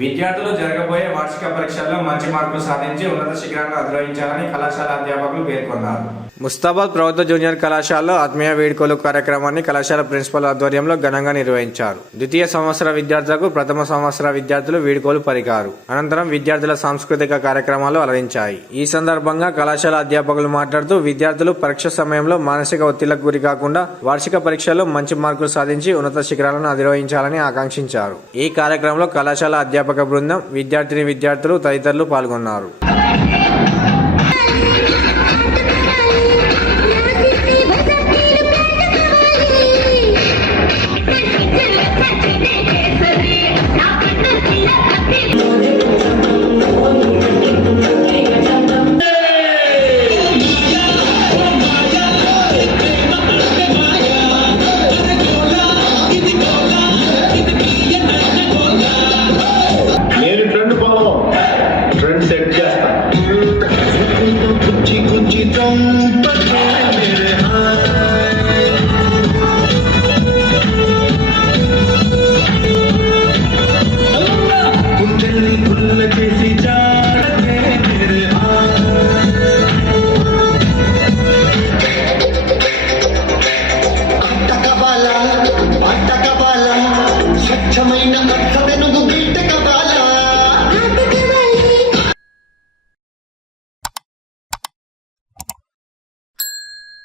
విద్యార్థులు జరగబోయే వార్షిక పరీక్షల్లో మంచి మార్కులు సాధించి ఉన్నత శిఖరాలను అధిరోహించాలని కళాశాల అధ్యాపకులు పేర్కొన్నారు. ముస్తాబాద్ ప్రభుత్వ జూనియర్ కళాశాలలో ఆత్మీయ వేడుకలు కార్యక్రమాన్ని కళాశాల ప్రిన్సిపల్ ఆధ్వర్యంలో ఘనంగా నిర్వహించారు. ద్వితీయ సంవత్సర విద్యార్థులకు ప్రథమ సంవత్సర విద్యార్థులు వీడ్కోలు పలికారు. అనంతరం విద్యార్థుల సాంస్కృతిక కార్యక్రమాలు అలరించాయి. ఈ సందర్భంగా కళాశాల అధ్యాపకులు మాట్లాడుతూ విద్యార్థులు పరీక్ష సమయంలో మానసిక ఒత్తిళ్లకు గురి కాకుండా వార్షిక పరీక్షల్లో మంచి మార్కులు సాధించి ఉన్నత శిఖరాలను అధిరోహించాలని ఆకాంక్షించారు. ఈ కార్యక్రమంలో కళాశాల అధ్యాపక బృందం, విద్యార్థులు తదితరులు పాల్గొన్నారు.